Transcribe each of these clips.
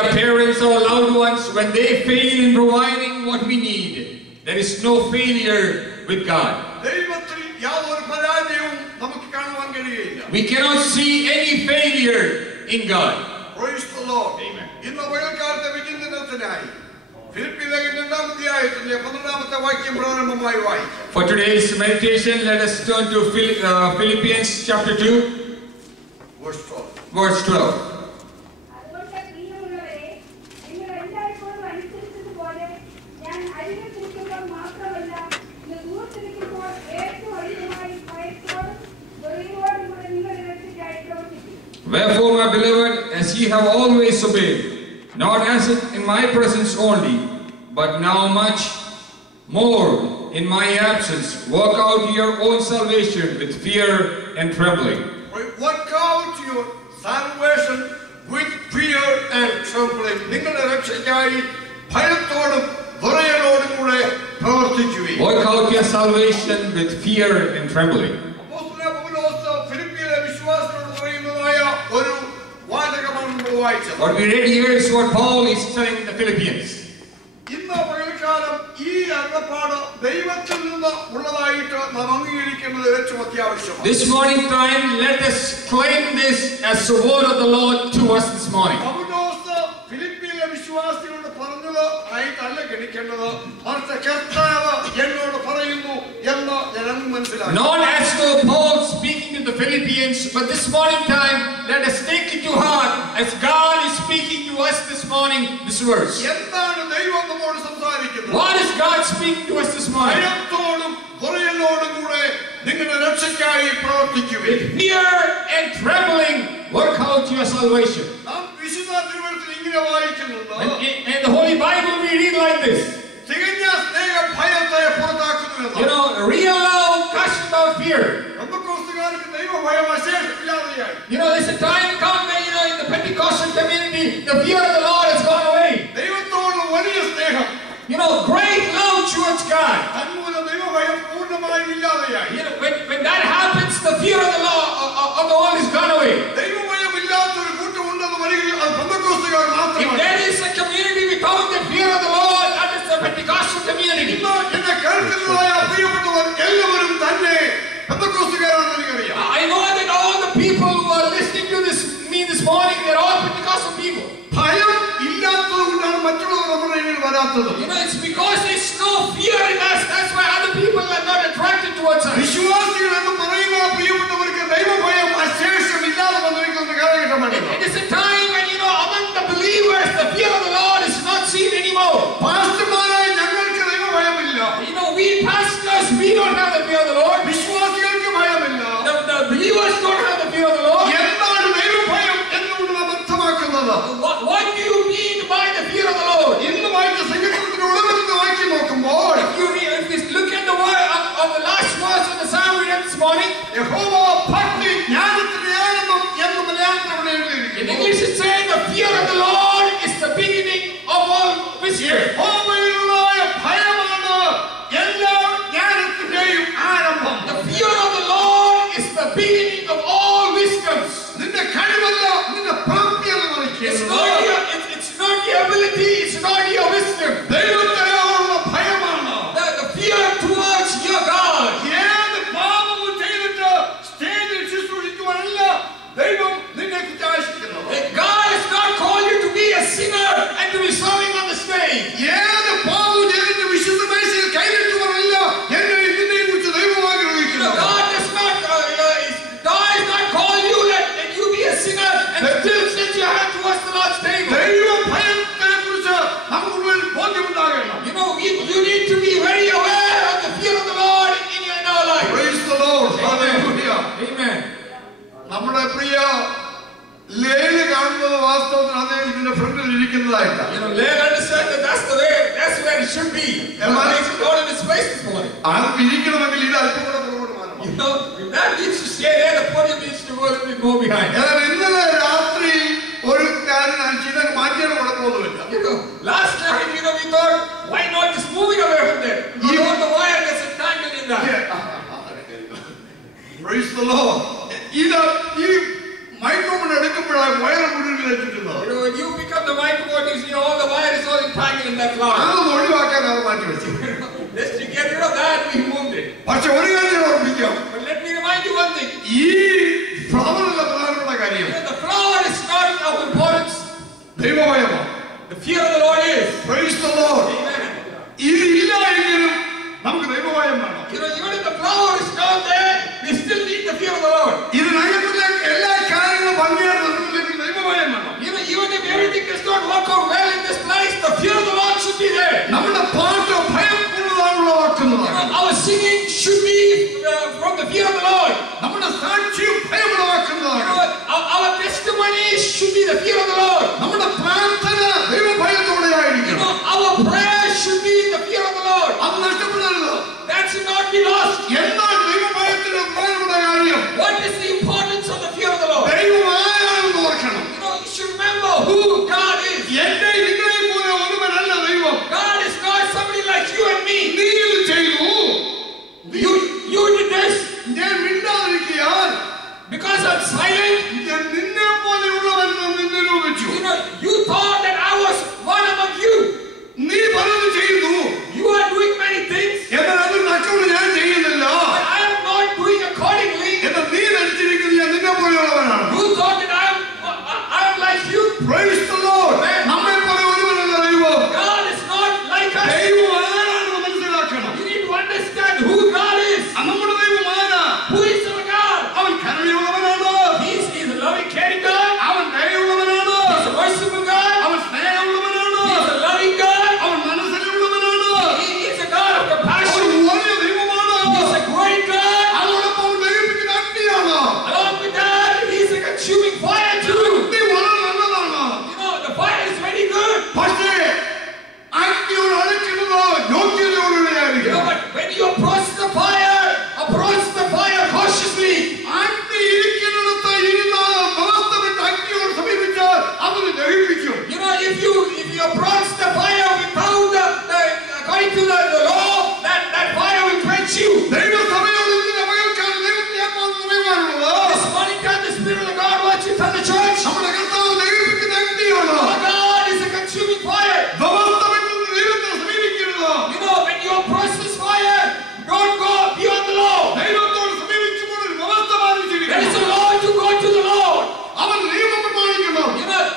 our parents or loved ones, when they fail in providing what we need, there is no failure with God. We cannot see any failure in God. Praise the Lord. Amen. For today's meditation, let us turn to Philippians chapter 2, verse 12. Wherefore, my beloved, as ye have always obeyed, not as in my presence only, but now much more in my absence, work out your own salvation with fear and trembling. Work out your salvation with fear and trembling. Work out your salvation with fear and trembling. What we read here is what Paul is telling the Philippians. This morning time, let us claim this as the word of the Lord to us this morning. Not as though Paul speaking to the Philippians, but this morning time, let us take it to heart as God is speaking to us this morning, this verse. What is God speaking to us this morning? With fear and trembling, work out your salvation. In the Holy Bible, we read like this. You know, real love casts out fear. You know, there's a time come when, you know, in the Pentecostal community, the fear of the Lord has gone away. You know, great love towards God. You know, when that happens, the fear of the Lord is gone away. If there is a community without the fear of the Lord, that is the Pentecostal community. I know that all the people who are listening to me this morning, they're all Pentecostal people. You know, it's because there's no fear in us. That's why other people are not attracted towards us. It is a time when, you know, among the believers, the fear of the Lord is not seen anymore. You know, we pastors, we don't have the fear of the Lord. The believers don't have the fear of the Lord. What do you mean by the fear of the Lord? If you look at the word of the last verse of the Psalm we read this morning, in English it says the fear of the Lord is the beginning of all wisdom. The fear of the Lord is the beginning of all wisdoms. It's not your ability, it's not your wisdom. The fear towards your God. God has not called you to be a singer and to be serving on the stage. God has not called you that you be a singer and still set your hand towards the Lord's table. You know, you need to be very aware of the fear of the Lord in our life. Praise the Lord. Hallelujah. Amen. You know, Leil understand that that's where it should be. And it's not in its place this morning. You know, if that needs to stay there, the podium needs to go a little bit more behind. You know, last night, you know, we thought, why not just move it away from there? You know, the wire gets entangled in that. Praise the Lord. You know, when you become the microphone that cloud. അത് ഒഴിവാക്കാൻ അത് മാറ്റി വെച്ചു. Just to get rid of that, we moved it. പക്ഷെ ഒരു കാര്യം ഓർമ്മിക്കാം. But let me remind you one thing. ഈ ഫ്ലവറിന്റെ പ്രധാനപ്പെട്ട കാര്യം The flower is not of importance. ദൈവഭയമാണ്. The fear of the Lord is. Praise the Lord. Amen. ഇതില്ല എങ്കിലും നമുക്ക് ദൈവഭയം വേണം. Even if the flower is not there, we still need the fear of the Lord. ഇതിനകത്തുള്ള എല്ലാ കാര്യങ്ങളും ഭംഗിയായി നടന്നില്ലെങ്കിൽ ദൈവഭയം വേണം. Even if everything does not work out well in this place, the fear of the Lord should be there. നമ്മുടെ പാട്ട് ഭയമുള്ളതാക്കുന്നതാണ്. Our singing should be from the fear of the Lord. നമ്മുടെ സാക്ഷ്യം ഭയമുള്ളതാക്കുന്നതാണ്. Our testimony should be the fear of the Lord. നമ്മുടെ പ്രാർത്ഥന ദൈവഭയത്തോടെ ആയിരിക്കണം. Our prayer should be in the fear of the Lord. അത് നഷ്ടപ്പെടരുത്. That should not be lost. എന്നാൽ ദൈവഭയത്തിന്റെ പ്രധാനപ്പെട്ട കാര്യം What is the importance of the fear of the Lord? ദൈവം ആരാണെന്ന് ഓർക്കണം. You should remember who God is. എന്നെ നിങ്ങളെ പോലെ ഒരുവനല്ല ദൈവം. God is not somebody like you and me. നീ ഇത് ചെയ്തു. You did this. ഞാൻ മിണ്ടാതിരിക്കുകയാൽ Because I'm silent. ഞാൻ നിന്നെ പോലെയുള്ളവൻ നിന്നെ രൂപിച്ചു. You thought that I was one among you. നീ പലതും ചെയ്യുന്നു. You are doing many things. എന്നാൽ അത് നഷ്ടം ഞാൻ ചെയ്യുന്നില്ല. But I am not doing accordingly. എന്നാൽ നീ ധരിച്ചിരിക്കുന്നത് ഞാൻ നിന്നെ പോലെയുള്ളവനാണ്. You thought that I am like you. Praise the Lord. നമ്മെ പോലെ ഒരുവനല്ല ദൈവം. God is not like us. ദൈവം ആരാണെന്ന് മനസ്സിലാക്കണം. You need to understand who God is. നമ്മുടെ ദൈവം ആരാ? Who is our God? അവൻ കരുണയുള്ളവനാണ്. He is a loving, caring God. അവൻ ദയയുള്ളവനാണ്. He is a merciful God. അവൻ സ്നേഹമുള്ളവനാണ്. He is a loving God. അവൻ മനസ്സിലുള്ളവനാണ്. He is a God of compassion. അവൻ വലിയ ദൈവമാണ്. He is a great God. അതോടൊപ്പം അവൻ ദൈവത്തിന്റെ അഗ്നിയാണ്. Along with that, He is a consuming fire too. അഗ്നി വളരെ നല്ലതാണ്. The fire is very good. പക്ഷേ അഗ്നിയോട് അടുക്കുന്നത് യോഗ്യതയോടുകൂടിയായിരിക്കണം. But when you approach the fire cautiously. അഗ്നി ഇരിക്കുന്നിടത്ത് ഇരുന്നാൽ വ്യവസ്ഥ വിട്ട് അഗ്നിയോട് സമീപിച്ചാൽ അതിന് ദഹിപ്പിക്കും. If you approach the fire without according to the law, that fire will quench you. ദൈവസഭയോട് ഇതിനെ പകർക്കാൻ ദൈവത്തെ അപ്പോൾ പറയുവാനുള്ളത്. This morning time, the Spirit of the God wants you from the church. നമ്മുടെ കർത്താവ് ദഹിപ്പിക്കുന്ന അഗ്നിയാണ്. Our God is a consuming fire. വ്യവസ്ഥ വിട്ട് ദൈവത്തെ സമീപിക്കരുത്. When you approach this fire, don't go beyond the law. ദൈവത്തോട് സമീപിക്കുമ്പോൾ ഒരു വ്യവസ്ഥ പാലിച്ചിരിക്കണം. There is a law to go to the Lord. അവൻ നിയമം പ്രമാണിക്കണം.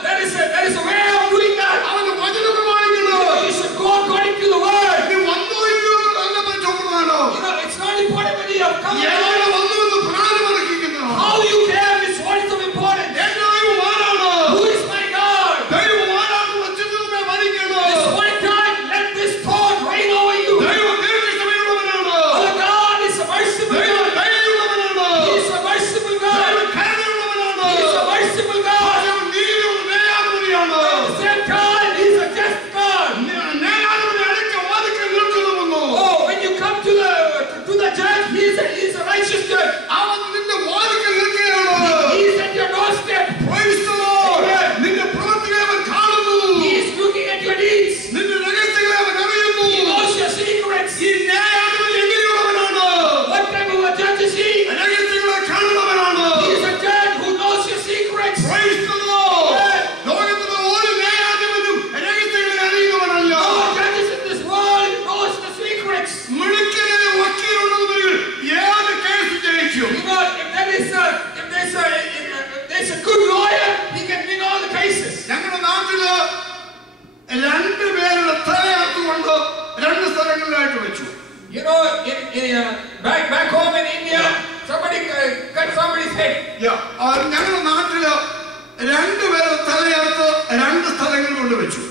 There is a way of doing that. അവന്റെ വചനം പ്രമാണിക്കണം. You should go according to the word. നീ വന്നോ ഇല്ലയോ എന്നല്ല പരിശോധനമാണോ. It's not important whether you have come or എങ്ങനെ not. വന്നു എന്ന് പ്രാണമടക്കിക്കുന്നു. How you came is what is of importance. എന്റെ ദൈവം ആരാണ്? Who is my God? ദൈവം ആരാണെന്ന് ചിന്തമേ മരിക്കണം. This one time, let this thought reign over you. ദൈവം ദീർഘക്ഷമയുള്ളവനാണ്. Our God is a merciful ദൈവം God. ദയയുള്ളവനാണ്. He is a merciful God. ദൈവം കരുണയുള്ളവനാണ്. He is a merciful God. ദൈവം നീതിയുള്ള ന്യായാധിപതിയാണ്. At the same time, He is a just God. ന്യായാധിപതി അടുക്ക വാതിക്കൽ നിൽക്കുന്നുവെന്നു. When you come to the judge, He is a righteous judge. അവൻ നിന്റെ വാതിക്കൽ നിൽക്കുകയാണ്. He is at your doorstep. Praise the Lord. നിന്റെ പ്രവൃത്തികളെ അവൻ കാണുന്നു. He is looking at your deeds. നിന്റെ രഹസ്യങ്ങളെ അവൻ അറിയുന്നു. He knows your secrets. ഈ ന്യായാധിപതി എങ്ങനെയുള്ളവനാണ്? What type of a judge is He? രഹസ്യങ്ങളെ കാണുന്നവനാണ്. He is a judge who knows your secrets. Praise the Lord. ലോകത്തിലെ ഒരു ന്യായാധിപതിയും രഹസ്യങ്ങളെ അറിയുന്നവനല്ല. No judges in this world knows the secrets. മിടുക്കനായ വക്കീലുണ്ടെങ്കിൽ ഏത് കേസ് ജയിക്കും. If there's a good lawyer, he can win all the cases. ഞങ്ങളുടെ നാട്ടില് രണ്ടുപേരുടെ തലയർത്തുകൊണ്ട് രണ്ട് സ്ഥലങ്ങളിലായിട്ട് വെച്ചു. Back home in India, somebody cut somebody's head. ഞങ്ങളുടെ നാട്ടില് രണ്ടുപേരുടെ തലയർത്ത് രണ്ട് സ്ഥലങ്ങളിൽ കൊണ്ട് വെച്ചു.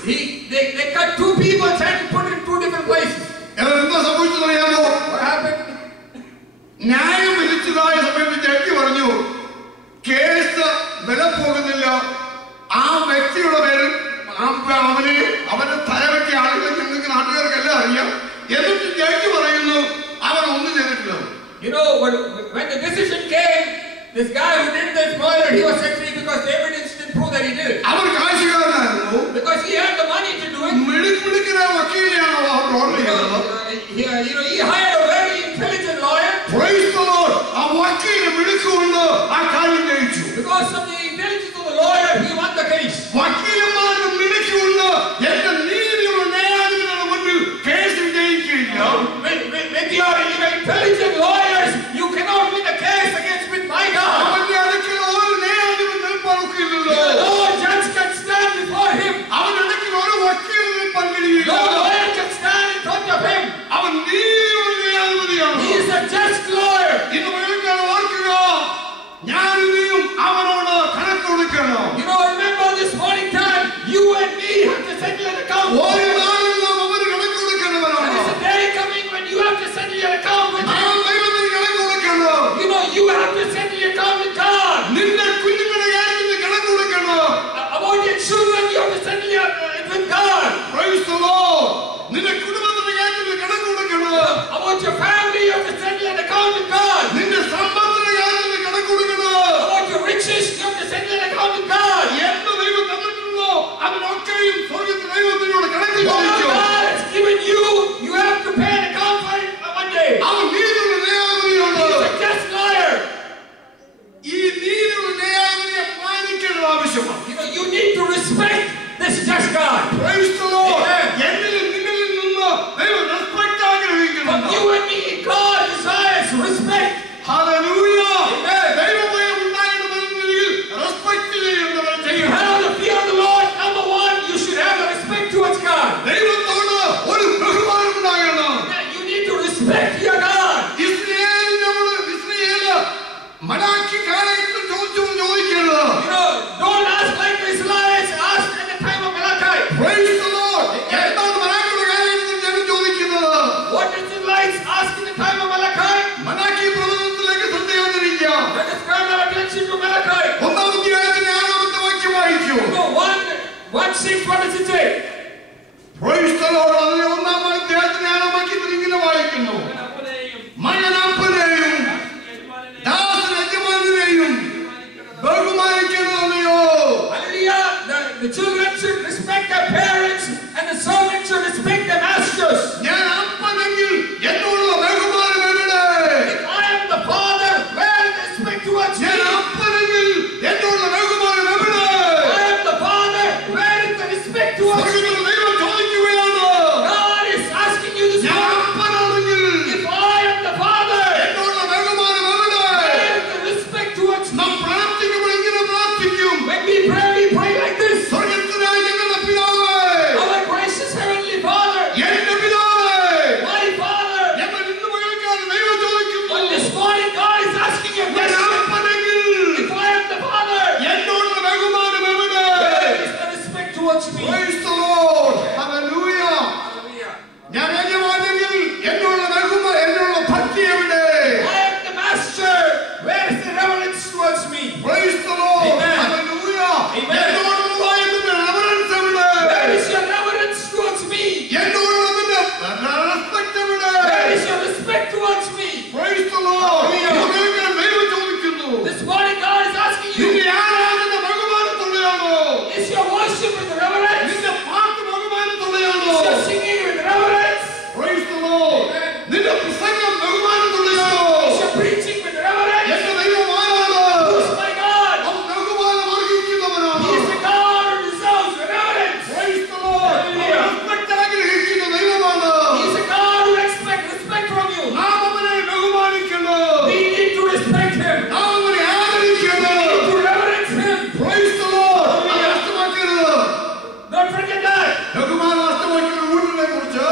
They cut two people's head and put it in two different places. എന്താ സംഭവിച്ചതറിയാമോ? What happened? ന്യായം വിധിച്ചതായ സമയത്ത് ജഡ്ജി പറഞ്ഞു കേസ് വില പോകുന്നില്ല. ആ വ്യക്തിയുടെ പേരിൽ അവന് തലവെട്ടിയ ആളുകൾ ഞങ്ങൾക്ക് നാട്ടുകാർക്കെല്ലാം അറിയാം. എന്നിട്ട് ജഡ്ജി പറയുന്നു അവൻ ഒന്നും ചെയ്തിട്ടില്ല. When the decision came, this guy who did this murder, he was set free because the evidence didn't prove that he did it. അവൻ കാശുകാരനായിരുന്നു. Because he had the money to do it. മിടുക്കനായ വക്കീലിനെയാണ് അവർ order ചെയ്തത്. He hired a very intelligent lawyer. Praise the Lord. ആ വക്കീലിനെ മിടുക്കുകൊണ്ട് ആ കാര്യം ജയിച്ചു. Because of the intelligence of the lawyer, he won the case. വക്കീലന്മാരുടെ മിടുക്കുകൊണ്ട് എന്റെ നീതിയുള്ള ന്യായാധിപതി account to God. നിന്റെ സമ്പത്തിന്റെ കാര്യത്തിൽ കണക്ക് കൊടുക്കണം. About your riches, you have to send an account to God. എന്ത് ദൈവം തന്നിട്ടുണ്ടോ അതിനൊക്കെയും സ്വർഗ്ഗത്തിൽ ദൈവം നിന്നോട് കണക്ക് What ചോദിക്കും. God has given you, you have to pay an account for it one day. അവൻ നീതിയുള്ള ന്യായാധിപതിയാണ്. He's a just lawyer. ഈ നീതിയുള്ള ന്യായാധിപതിയെ മാനിക്കേണ്ടത് ആവശ്യമാണ്. You need to respect this just God. Praise the Lord. Amen. എന്നിലും നിങ്ങളിൽ നിന്ന് ദൈവം റെസ്പെക്ട് ആഗ്രഹിക്കുന്നുണ്ട്. From you and me, God desires respect. Hallelujah. Amen. ദൈവഭയം ഉണ്ടാകണമെങ്കിൽ റെസ്പെക്ട് ചെയ്യുന്നവർ You ചെയ്യണം. have the fear of the Lord. Number one, you should have the respect towards God. ദൈവത്തോട് ഒരു ബഹുമാനം ഉണ്ടാകണം. You need to respect your God. ഇസ്രായേലിനോട് മലാക്കി കാലഘട്ടത്തിൽ ചോദിക്കരുത്. Don't ask like the Israelites asked at the time of Malachi. Praise the Lord. എന്താണ് മലാക്കിയുടെ കാലഘട്ടത്തിൽ ജനം ചോദിക്കുന്നത്? What did the Israelites ask in the time of Malachi? Malachi പ്രവചനത്തിലേക്ക് ശ്രദ്ധയോടിരിക്കുക. Let us turn our attention to Malachi. ഒന്നാം അധ്യായത്തിന്റെ 6-ാമത്തെ വാക്യം വായിക്കൂ. 1:6, what does it say? Praise the Lord. അതിലെ 1-ാം അധ്യായത്തിന്റെ 6-ാം വാക്യത്തിൽ ഇങ്ങനെ വായിക്കുന്നു. മകനപ്പനെയും ദാസനയജമാനെയും ബഹുമാനിക്കണമല്ലോ. Hallelujah. The children should respect their parents and the servants should respect their masters. ഞാൻ അപ്പനെങ്കിൽ എന്നോടുള്ള ബഹുമാനം എവിടെ? If I am the father, where is the respect towards me? ഞാൻ അപ്പനെങ്കിൽ എന്നോടുള്ള ബഹുമാനം എവിടെ? I am the father, where is the respect towards me? ദൈവം ചോദിക്കുകയാണ്. God is asking you this ഞാൻ morning. അപ്പനാണെങ്കിൽ If I am the father, എന്നോടുള്ള ബഹുമാനം എവിടെ? where is the respect towards me? നാം പ്രാർത്ഥിക്കുമ്പോൾ എങ്ങനെ പ്രാർത്ഥിക്കും? When we pray like this. സ്വർഗ്ഗസ്ഥനായ ഞങ്ങളുടെ പിതാവേ, Our gracious heavenly Father, എന്റെ പിതാവേ, my Father. എന്ന് ഇന്ന് പകൽക്കാലം ദൈവം ചോദിക്കുന്നു. But this morning God is asking you a ഞാൻ question. അപ്പനെങ്കിൽ If I am the father, എന്നോടുള്ള ബഹുമാനം എവിടെ? where is the respect towards me? Praise the Lord. Hallelujah. Hallelujah. ഞാൻ യജമാനെങ്കിൽ എന്നോടുള്ള ബഹുമാനം, എന്നോടുള്ള ഭക്തി എവിടെ? I am the master, where is the reverence towards me? Praise the Lord. Amen. Hallelujah. Amen. എന്നോടുള്ള നിന്റെ reverence എവിടെ? Where is your reverence towards me? എന്നോടുള്ള നിന്റെ respect എവിടെ? Where is your respect towards me? Praise the Lord. Hallelujah. ഇന്ന് ദൈവം ചോദിക്കുന്നു. This morning God is asking you, നിന്റെ ആരാധന ബഹുമാനത്തോടെയാണോ? is your worship with reverence? നിന്റെ പാട്ട് ബഹുമാനത്തോടെയാണോ? Is your singing with reverence? Praise the Lord. Amen. നിന്റെ പ്രസംഗം ബഹുമാനത്തോടെയാണോ? Is your preaching with reverence? എന്റെ ദൈവം ആരാണ്? Who is my God? അവൻ ബഹുമാനം അർഹിക്കുന്നവനാണ്. He is the God who deserves reverence. Praise the Lord. Hallelujah. Respect ആഗ്രഹിക്കുന്ന ദൈവമാണ്. He is a God who expects respect from you. നാം അവനെ ബഹുമാനിക്കണം. We need to respect him. നാം അവനെ ആദരിക്കണം. We need to reverence him. Praise the Lord. അത് നഷ്ടമാക്കരുത്. Don't forget that. ബഹുമാനം നഷ്ടമാക്കുന്ന വീടിനെ കുറിച്ച്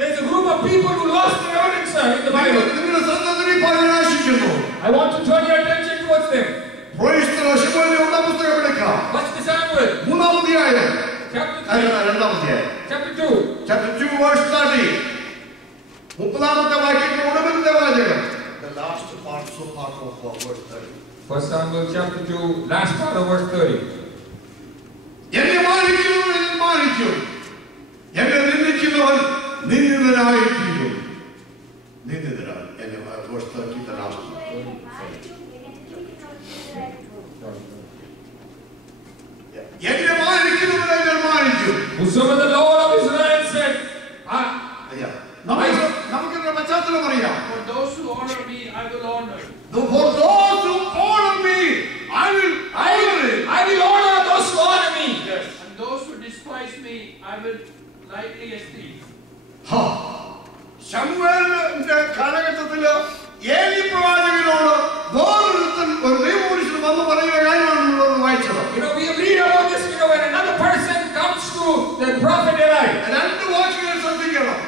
There's a group of people who lost their reverence in the Bible. നിങ്ങളുടെ ശ്രദ്ധ പരാമർശിക്കുന്നു. I want to turn your attention towards them. Praise the Lord. ശിമോന്റെ ഒന്നാം പുസ്തകം എടുക്കാം. What's the Samuel? 3-ാം അധ്യായം. Chapter 3. 2-ാം അധ്യായം. Chapter 2. Chapter 2 verse 30. 30-ാമത്തെ വാക്യത്തിന്റെ ഒടുവിലത്തെ വാചകം. The last part of verse 30. 1 Samuel chapter 2, last part of verse 30. എന്നെ മാനിക്കുന്നവൻ എന്നെ മാനിക്കും. എന്നെ നിന്ദിക്കുന്നവൻ നിന്ദിതനായിരിക്കും. നിന്ദിതനായി. എന്നെ verse 30 the last. എന്നെ മാനിക്കുന്നവനെ ഞാൻ മാനിക്കും. Whosoever the Lord of Israel said, നമുക്കിന്റെ പശ്ചാത്തലം അറിയാം. For those who honor me, I will honor. For those who honor me, I will honor those who honor me. Yes. And those who despise me, I will lightly esteem. ശമൂവേലിന്റെ കാലഘട്ടത്തില് ഏലി പ്രവാചകനോട് വേറൊരുത്തൻ ഒരു ദൈവപുരുഷൻ വന്ന് പറയുന്ന കാര്യമാണ് നമ്മളോട് വായിച്ചത്. We read about this, when another person comes to the prophet Eli. രണ്ട് വാക്കുകൾ ശ്രദ്ധിക്കണം.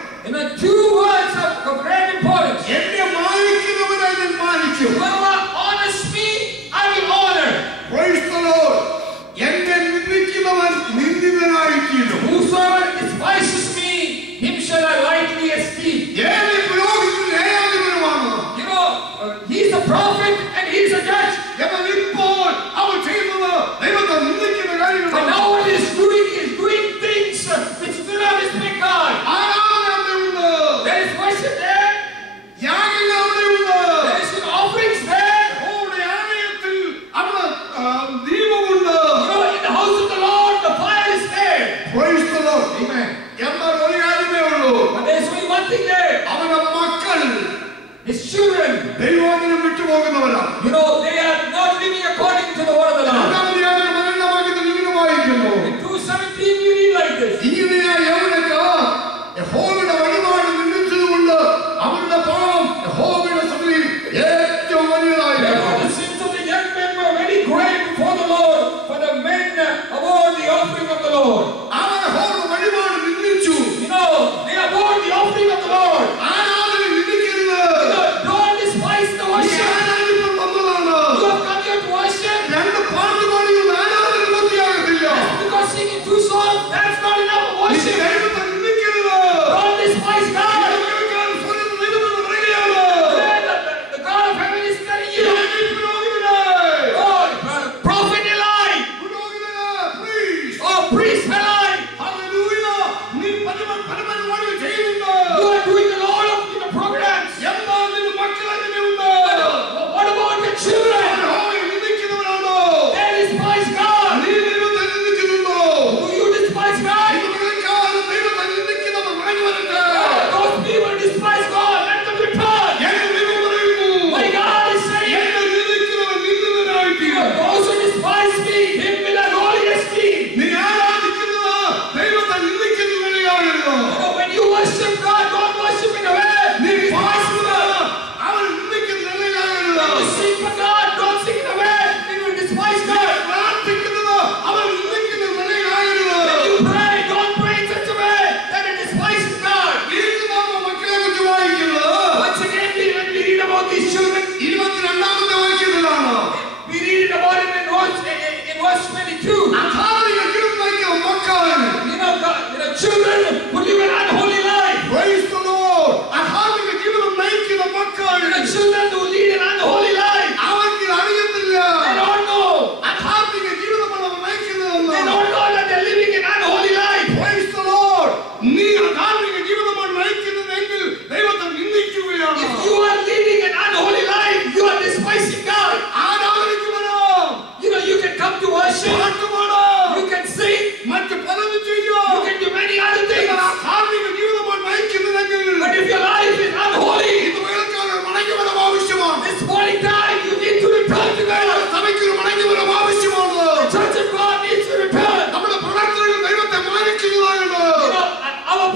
Two words of great importance. എന്നെ മാനിക്കുന്നവനെ ഞാൻ മാനിക്കും. Whoever honors me, I will honor. Praise the Lord. എന്നെ നിന്ദിക്കുന്നവൻ നിന്ദിതനായിരിക്കും. Whosoever despises me, him shall I lightly esteem. ഏലി പുരോഹിതനും ന്യായാധിപനുമാണ്. He is a prophet and he is a judge. എന്നാൽ ഇപ്പോൾ അവൻ ചെയ്യുന്നത് ദൈവത്തെ നിന്ദിക്കുന്ന But കാര്യങ്ങളാണ്. now what he is doing things which do not respect God. ആരാധന അവിടെയുണ്ട്. There is worship there. യാഗങ്ങൾ അവിടെയുണ്ട്. his children, ദൈവവചനം വിട്ടുപോകുന്നവരാണ്. you know, they are not living according to the word of the Lord. രണ്ടാമത് യാതൊരു മരണവാക്യത്തിൽ ഇങ്ങനെ വായിക്കുന്നു. In 2:17 you read like this. ഇങ്ങനെയാ യൗവനക്കാർ യഹോവയുടെ വഴിപാട് നിന്ദിച്ചതുകൊണ്ട് അവരുടെ പാപം യഹോവയുടെ സന്നിധിയിൽ ഏറ്റവും വലിയതായിരുന്നു. Therefore the sins of the young men were very great before the Lord, for the men abhorred the offering of the Lord. അവർ യഹോവയുടെ വഴിപാട് നിന്ദിച്ചു. You know, they abhorred the offering of the Lord. ആരാധന നിന്ദിക്കരുത്. Don't despise the worship. ആരാധിപ്പോൾ വന്നതാണ്. You have come here to worship. രണ്ട് പാട്ട് പാടിയും ആരാധന പൂർത്തിയാകത്തില്ല. Because singing 2 songs, that's not enough of worship. ദൈവത്തെ നിന്ദിക്കരുത്. Don't despise God. ദൈവക്കാരൻ സ്വർഗ്ഗത്തിൽ ദൈവത്തോട് പറയുകയാണ്. The God of heaven is telling you, പുരോഹിതനെ, oh, prophet Eli, പുരോഹിതനെ, please. oh, priest Eli, hallelujah. നീ പരിപാടികൾ ചെയ്യുന്നുണ്ട്. you are doing a lot of programs. എന്താ നിന്റെ മക്കൾ അങ്ങനെയുണ്ട്? What about your children? യഹോവയെ നിന്ദിക്കുന്നവരാണോ? They despise God. നീ ദൈവത്തെ നിന്ദിക്കുന്നുണ്ടോ? Do you despise God? ഇതുവരെക്കാലം ദൈവത്തെ നിന്ദിക്കുന്നവർ മടങ്ങി വരട്ടെ. Those people despise God. Let them return. എന്റെ ദൈവം പറയുന്നു, My God is saying, എന്നെ നിന്ദിക്കുന്നവൻ നിന്ദിതനായിത്തീരും. those who despise me, him will I only esteem. നീ ആരാധിക്കുന്നത് ദൈവത്തെ നിന്ദിക്കുന്ന വഴിയാകരുത്. When you worship God, don't worship in a way. നീ പാടുന്നത് അവൻ നിന്ദിക്കുന്ന നിലയിലാകരുത്. When you sing for God, don't sing in a way that you despise God. പ്രാർത്ഥിക്കുന്നത് അവൻ നിന്ദിക്കുന്ന നിലയിലാകരുത്. When you pray, don't pray in such a way that it despises God. വീണ്ടും നാം മക്കളെ കുറിച്ച് വായിക്കുന്നത് Once again, when we read about these children, 22-ാമത്തെ വാക്യത്തിലാണ്. we read it about it in verse 22. അധാർമിക ജീവിതം നയിക്കുന്ന മക്കൾ. Children who live an unholy life. Praise the Lord. അധാർമിക ജീവിതം നയിക്കുന്ന മക്കൾ. Children who lead an unholy life. അവർക്ക് അറിയത്തില്ല They don't know. അധാർമിക ജീവിതമാണ് അവർ നയിക്കുന്നതെന്ന്. They don't know that they're living an unholy life. Praise the Lord. നീ അധാർമിക ജീവിതമാണ് നയിക്കുന്നതെങ്കിൽ ദൈവത്തെ നിന്ദിക്കുകയാണ്. If you are leading an unholy life, you are despising God. ആരാധനയ്ക്ക് വരാം. You can come to worship. പാട്ട് പാടാം. You can sing. മറ്റ് പലതും ചെയ്യാം. You can do many other things. അധാർമിക ജീവിതമാണ് നയിക്കുന്നതെങ്കിൽ But if your life is unholy, ഇത് വേലക്കാരൻ മടങ്ങി വരാൻ ആവശ്യമാണ്. this morning time you need to return to God. സഭയ്ക്ക് ഒരു മടങ്ങി വരാൻ ആവശ്യമാണ്. The church of God needs to return. നമ്മുടെ പ്രവർത്തനങ്ങൾ ദൈവത്തെ മാനിക്കുന്നതാകണം. Our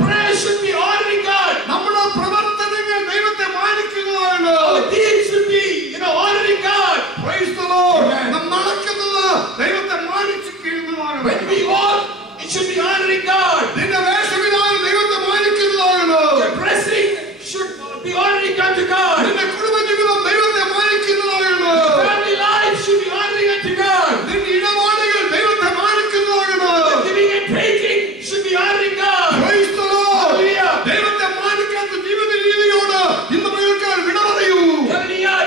prayer should be honoring God. നമ്മുടെ പ്രവർത്തനങ്ങൾ ദൈവത്തെ മാനിക്കുന്നതാണ്. Our deeds should be, honoring God. Praise the Lord. Amen. നാം നടക്കുന്നത് ദൈവത്തെ മാനിക്കുന്നതാണ്. When we walk, it should be honoring God. നിന്റെ വേഷവിധാനം ദൈവത്തെ മാനിക്കുന്നതാണ്. Your dressing should be honoring unto God. നിന്റെ കുടുംബജീവിതം ദൈവത്തെ മാനിക്കുന്നതാണ്. Your family life should be honoring unto God. നിന്റെ ഇടപാടുകൾ ദൈവത്തെ മാനിക്കുന്നതാണ്. Giving and taking should be honoring God. Praise the Lord. Hallelujah. ദൈവത്തെ മാനിക്കാത്ത ജീവിത രീതിയോട് ഇന്ന് പകൽക്കാലം വിട പറയൂ. Hallelujah.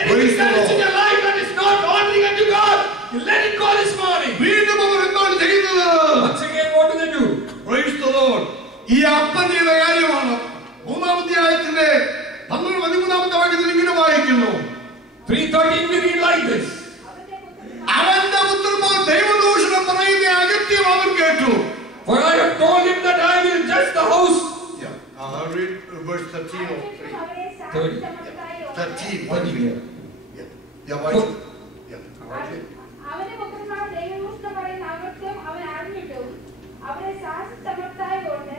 Anything that is in your life that is not honoring unto God, you let it go this morning. വീണ്ടും അവർ എന്താണ് ചെയ്യുന്നത്? Once again, what do? Praise the Lord. ഈ അപ്പം ചെയ്ത കാര്യമാണ് 3-ാമത്തെ അധ്യായത്തിന്റെ 12-13-ാമത്തെ വാക്യത്തിൽ ഇങ്ങനെ വായിക്കുന്നു. 3:13 we read like this. അവന്റെ പുത്രന്മാർ ദൈവദൂഷണം പറയുന്ന അകത്യം അവൻ കേട്ടു. For I have told him that I will judge the house. Read verse 13 or 13. 13. Yeah, watch it. അവന്റെ പുത്രന്മാർ ദൈവദൂഷണം പറയുന്ന അകത്യം അവൻ അറിഞ്ഞിട്ടും അവരെ സമർത്ഥമായതുകൊണ്ട്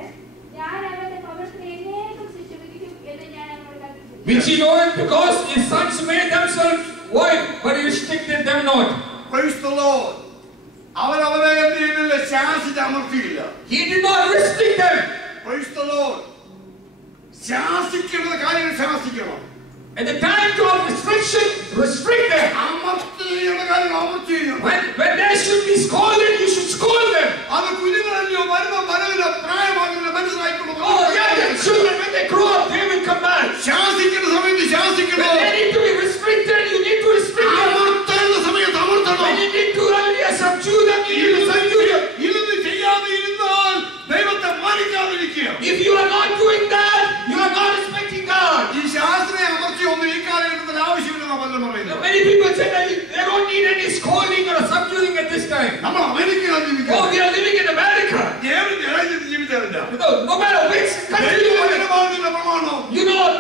ഞാൻ അവന്റെ ഭവനത്തിൽ എന്നേക്കും ശിക്ഷ വിധിക്കും എന്ന് ഞാൻ അവനോട് കൽപ്പിച്ചു. Which he knoweth, because his sons made themselves wild, but he restricted them not. Praise the Lord. അവൻ അവരെ എന്ത് ചെയ്തില്ല? ശാസിച്ച് അമർത്തിയില്ല. He did not restrict them. Praise the Lord. ശാസിക്കേണ്ട കാര്യങ്ങൾ ശാസിക്കണം. At the time of restriction, restrict them. അമർത്തിയുള്ള കാര്യങ്ങൾ അമർത്തിക്കണം. When they should be scolded, you should scold them. അത് കുഞ്ഞുങ്ങളല്ലോ വരുന്ന വരവിന് പ്രായമാകുന്ന മനസ്സിലായിക്കൊണ്ട് Oh, yeah, the children, when they grow up, they will come back. ശാസിക്കേണ്ട സമയത്ത് ശാസിക്കണം. When they need to be restricted, you need to restrict them. അമർത്തേണ്ട സമയത്ത് അമർത്തണം. When you need to subdue them, you need to subdue them. ഇരുന്ന് ചെയ്യാതെ ഇരുന്നാൽ ദൈവത്തെ മാനിക്കാതിരിക്കുക. If you are not doing that, you are not respecting God. ഈ ശാസ്ത്രീയ അമർച്ചയൊന്നും ഈ കാലഘട്ടത്തിൽ ആവശ്യമില്ലെന്നാ പലരും പറയുന്നത്. Many people say that they don't need any scolding or subduing at this time. നമ്മൾ അമേരിക്കയിലാണ് Oh, ജീവിക്കുന്നത്. we are living in America. ഏത് രാജ്യത്ത് ജീവിച്ചാലില്ല. No matter which country you are in, ദൈവവചനമാണ് പ്രമാണം.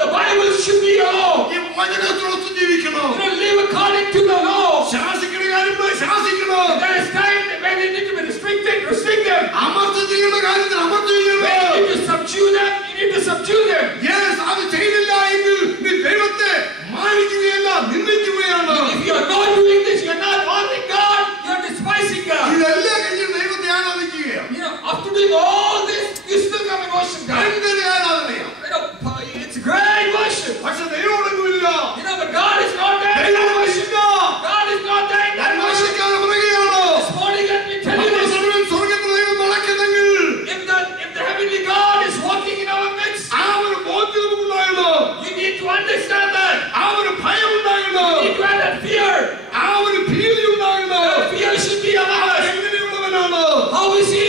the Bible Bible should be your law. ഈ വചനത്തോടൊത്ത് ജീവിക്കണം. Live according to the law. ശാസിക്കുന്ന കാര്യങ്ങൾ ശാസിക്കണം. There is time when they need to be restricted, restrict them. അമർച്ച ചെയ്യുന്ന കാര്യത്തിൽ അമർച്ച When ചെയ്യണം. you need to subdue them, you need to subdue them. Yes, അത് ചെയ്തില്ല എങ്കിൽ നീ ദൈവത്തെ മാനിക്കുകയല്ല നിന്ദിക്കുകയാണ്. If you are not doing this, you are not honoring God, you are despising God. ഇതെല്ലാം കഴിഞ്ഞ് ദൈവത്തെ ആരാധിക്കുകയാണ്. After doing all this, you still come and worship God. ഭയങ്കര ആരാധനയാണ്. It's great worship. പക്ഷെ ദൈവമൊന്നുമില്ല. But God is not there in that worship. God is not there in that worship. This morning, let me tell you this. സ്വർഗ്ഗത്തിൽ ദൈവം നടക്കുന്നെങ്കിൽ If the heavenly God is walking in our midst, ആ ഒരു ബോധ്യം നമുക്കുണ്ടായിരുന്നു. you need to understand that. ആ ഒരു ഭയം ഉണ്ടായിരുന്നു. You need to have that fear. ആ ഒരു ഭീതി ഉണ്ടായിരുന്നു. That fear should be among us. എങ്ങനെയുള്ളവനാണ്? How is he?